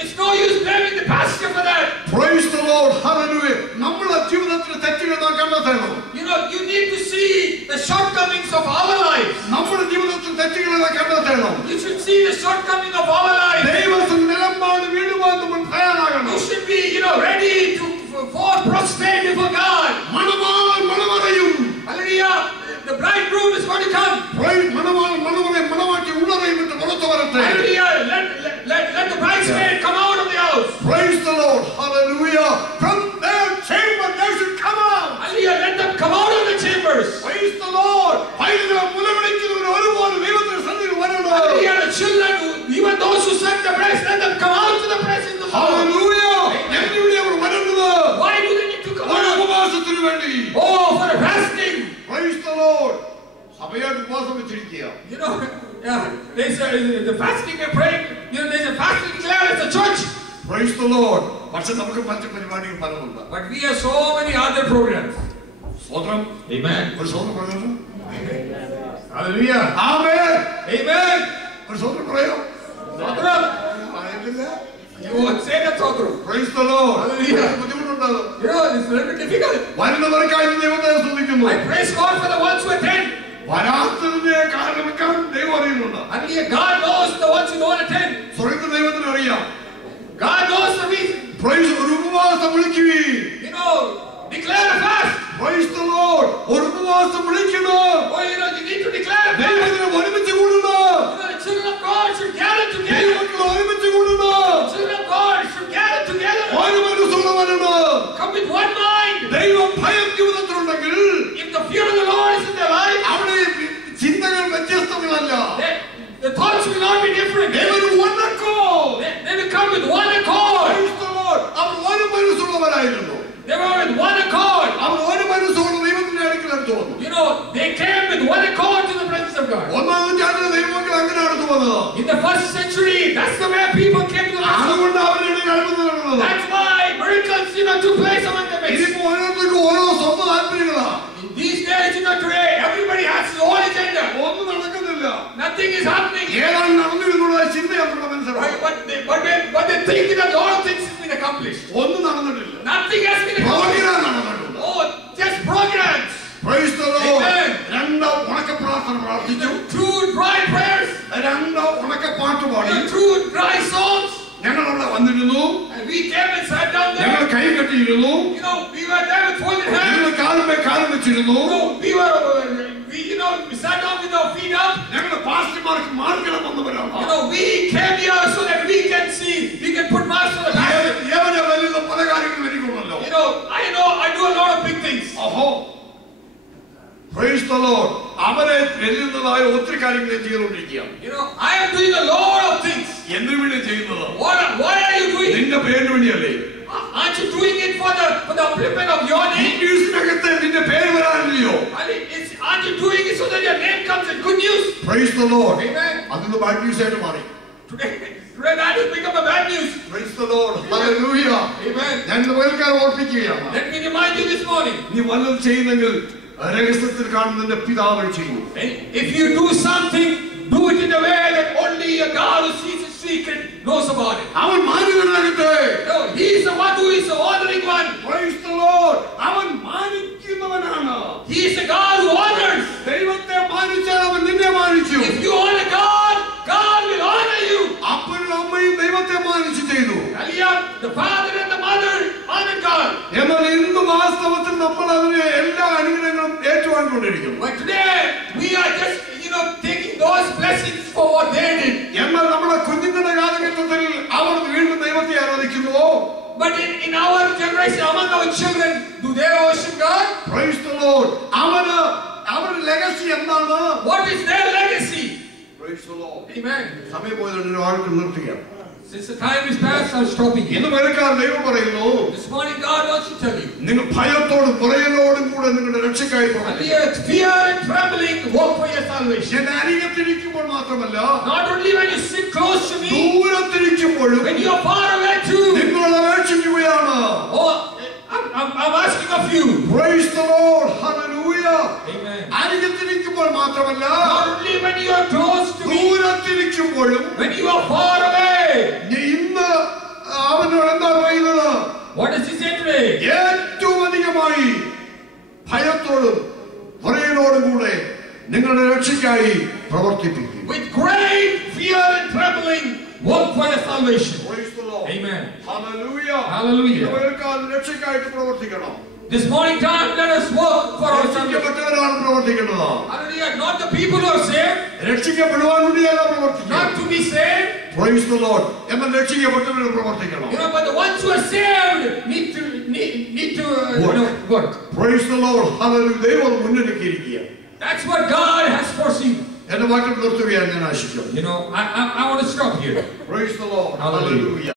It's no use blaming the pastor for that. Praise the Lord. Hallelujah. നമ്മുടെ ജീവിതത്തിൽ തെറ്റുകൾ നാം കണ്ടെത്തണം. You know, you need to see the shortcomings of our lives. നമ്മുടെ ജീവിതത്തിൽ തെറ്റുകളെ കണ്ടെത്തണം. You should see the shortcoming of our lives. ദൈവത്തിൽ നിലപാട് വീഴുവാൻ നമ്മൾ തയ്യാറാകണം. You should be, ready for prostrate before God. മണവാളൻ മണവറയും. Hallelujah. The bridegroom is going to come. മണവാളൻ മണവാട്ടി ഉള്ളറയും വിട്ട് പുറത്തു വരട്ടെ. Hallelujah. Let the bridesmaid come out of the house. Praise the Lord. Hallelujah. From their chamber they should come out. Hallelujah. Let them come out of the chambers. Praise the Lord. പൈതങ്ങളെ മുലവിളിക്കുന്നവർ ഒരുപോലെ ദൈവത്തിന്റെ സന്നിധിയിൽ വരണം. Hallelujah. The children, even those who suck the breast, let them come out to the presence of the Lord. Hallelujah. എന്തിവിടെ അവർ വരുന്നത്? Why do they need to come ഒരു out? ഉപവാസത്തിന് വേണ്ടി. Oh, for a fasting. Praise the Lord. സഭയായിട്ട് ഉപവാസം വെച്ചിരിക്കുക. There's the fasting and praying. There's a fasting declared as a church. Praise the Lord. പക്ഷെ നമുക്ക് മറ്റു പരിപാടികൾ പലതുണ്ട്. But we have so many other programs. സ്തോത്രം. Amen. ഒരു സ്തോത്രം പറഞ്ഞു. Hallelujah. ആമേൻ. Amen. ഒരു സ്തോത്രം പറയോ? Sotram. പറയത്തില്ല. You won't say that sotram. Praise the Lord. Hallelujah. ബുദ്ധിമുട്ടുണ്ടാകും. It's a little bit difficult. വരുന്നവർക്കായി ദൈവത്തെ സ്തുതിക്കുന്നു. I praise God for the ones who attend. വരാത്തതിന്റെ കാരണമൊക്കെ ദൈവം അറിയുന്നുണ്ട്. Hallelujah. God knows the ones who don't attend. സ്വർഗ്ഗ ദൈവത്തിന് അറിയാം. God knows the reason. Praise ഒരു ഉപവാസം വിളിക്കുകയും. Declare a fast. Praise the Lord. ഒരു ഉപവാസം വിളിക്കണം. You need to declare a fast. ദൈവത്തിന് ഒരുമിച്ച് കൂടണം. The children of God should gather together. ദൈവത്തിന് ഒരുമിച്ച് കൂടണം. The children of God should gather together. ഒരു മനസ്സോടെ വരണം. Come with one mind. ദൈവം ഭയം ജീവിതത്തിലുണ്ടെങ്കിൽ If the fear of the Lord is in their life, അവിടെ ചിന്തകൾ വ്യത്യസ്തങ്ങളല്ല. the thoughts will not be different. They will one accord. They will come with one accord. Praise the Lord. അവർ ഒരു മനസ്സുള്ളവരായിരുന്നു. They were with one accord. അവർ ഒരു മനസ്സോടെ ദൈവത്തിന്റെ അടുക്കൽ അടുത്തു വന്നു. They came with one accord to the presence of God. ഒന്നാം നൂറ്റാണ്ടിലെ ദൈവമക്കൾ അങ്ങനെ അടുത്തു വന്നത്. In the first century, that's the way people came to the presence of God. അതുകൊണ്ട് അവരുടെ അടുത്ത് നടന്നത്. That's why miracles, took place among them. ഇതിപ്പോ ഓരോരുത്തർക്കും ഓരോ സ്വന്തം താല്പര്യങ്ങളാ. In these days, today, everybody has his own agenda. ഒന്നും നടക്കുന്നില്ല. Nothing is happening. ഏതാണ് നടന്നിരുന്നുള്ള ചിന്തയാണ് മനസ്സിലായി. But they think that a lot of things have been accomplished. ഒന്നും നടന്നിട്ടില്ല. Nothing has been accomplished. നടന്നിട്ടുണ്ട്. Oh, just programs. Praise the Lord. Amen. രണ്ട് ഉണക്ക പ്രാർത്ഥന പ്രാർത്ഥിച്ചു. Two dry prayers. രണ്ട് ഉണക്ക പാട്ട് പാടി. Two dry songs. ഞങ്ങൾ അവിടെ വന്നിരുന്നു. And we came and sat down there. ഞങ്ങൾ കൈ കെട്ടിയിരുന്നു. We were there with folded hands. ഞങ്ങൾ കാലുമേ കാലം വെച്ചിരുന്നു. We sat down with our feet up. ഞങ്ങൾ പാസ്റ്റർമാർക്ക് മാർഗം വന്നവരാണ്. We came here so that we can see, we can put marks on the back. യവനെ വലിയ പല കാര്യങ്ങളും എനിക്കുണ്ടല്ലോ. I do a lot of big things. ഓഹോ. Praise the Lord. അവരെ വെല്ലുന്നതായ ഒത്തിരി കാര്യങ്ങൾ ചെയ്തുകൊണ്ടിരിക്കുകയാണ്. I am doing a lot of things. എന്തിനു വേണ്ടി ചെയ്യുന്നത്? Why are you doing it? നിന്റെ പേരിന് വേണ്ടിയല്ലേ? Aren't you doing it for the upliftment of your name? ന്യൂസിനകത്ത് നിന്റെ പേര് വരാനില്ലയോ? Aren't you doing it so that your name comes in good news? Praise the Lord. Amen. അതിന് bad news ആയിട്ട് മാറി. Today that has become a bad news. Praise the Lord. Hallelujah. Amen. ഞാൻ വേൽക്കാൻ ഓർപ്പിക്കുകയാണ്. Let me remind you this morning. നീ വല്ലതും ചെയ്യുന്നെങ്കിൽ രഹസ്യത്തിൽ കാണുന്നതിന്റെ പിതാവ് ചെയ്യും. If you do something, do it in a way that only a God who sees in secret knows about it. അവൻ മാനിതനാകട്ടെ. No, he is the one who is the honoring one. Praise the Lord. അവൻ മാനിക്കുന്നവനാണ്. He is the God who honors. ദൈവത്തെ മാനിച്ചാൽ അവൻ നിന്നെ മാനിച്ചു. If you honor God, God will honor you. അപ്പനും അമ്മയും ദൈവത്തെ മാനിച്ചു ചെയ്തു. The father and the mother honor God. എന്നാൽ ഇന്ന് വാസ്തവത്തിൽ നമ്മൾ അതിനെ എല്ലാ അനുഗ്രഹങ്ങളും ഏറ്റുവാങ്ങിക്കൊണ്ടിരിക്കുന്നു. But today we are just taking those blessings for what they did. എന്നാൽ നമ്മുടെ കുഞ്ഞുങ്ങളുടെ കാലഘട്ടത്തിൽ അവർ വീണ്ടും ദൈവത്തെ ആരാധിക്കുന്നുവോ? But in our generation, among our children, do they worship God? Praise the Lord. അവരുടെ ലെഗസി എന്താണ്? What is their legacy? Praise the Lord. Amen. സമയം പോയതുകൊണ്ട് ആൾക്ക് നിർത്തുകയാണ്. Since the time is past, I'm stopping here. ഇന്ന് മരക്കാർ ദൈവം പറയുന്നു, This morning God wants to tell you. നിങ്ങൾ ഭയത്തോടും പുറയലോടും കൂടെ നിങ്ങളുടെ രക്ഷയ്ക്കായി പ്രവർത്തിക്കുക. Fear and trembling work for your salvation. എന്റെ അരികത്തിരിക്കുമ്പോൾ മാത്രമല്ല, Not only when you sit close to me, ദൂരത്തിരിക്കുമ്പോഴും when you are far away too. നിങ്ങൾ അപേക്ഷിക്കുകയാണ്. Oh, I'm asking of you. Praise the Lord. Hallelujah. Amen. അരികത്തിരിക്കുമ്പോൾ മാത്രമല്ല, Not only when you are close to me, ദൂരത്തിരിക്കുമ്പോഴും when you are far away. ഇന്ന് അവനോട് എന്താ പറയുന്നത്? What does he say today? ഏറ്റവും അധികമായി ഭയത്തോടും ഭയത്തോടും വിറയലോടും കൂടെ നിങ്ങളുടെ രക്ഷയ്ക്കായി പ്രവർത്തിപ്പിക്കും. With great fear and trembling, work for your salvation. Praise the Lord. Amen. Hallelujah. Hallelujah. ഇവർക്ക് രക്ഷയ്ക്കായിട്ട് പ്രവർത്തിക്കണം. This morning time, let us work for our salvation. രക്ഷിക്കപ്പെട്ടവരാണ് പ്രവർത്തിക്കേണ്ടത്. Hallelujah. Not the people who are saved. രക്ഷിക്കപ്പെടുവാൻ വേണ്ടിയല്ല പ്രവർത്തിക്കണം. Not to be saved. Praise the Lord. എന്നാൽ രക്ഷിക്കപ്പെട്ടവർ പ്രവർത്തിക്കണം. But the ones who are saved need to work. Praise the Lord. Hallelujah. ദൈവം മുന്നിലേക്കിരിക്കുക. That's what God has foreseen. എന്റെ വാക്കുകൾ നിർത്തുകയാണ് ഞാൻ ആശിക്കുന്നു. I want to stop here. Praise the Lord. Hallelujah. Hallelujah.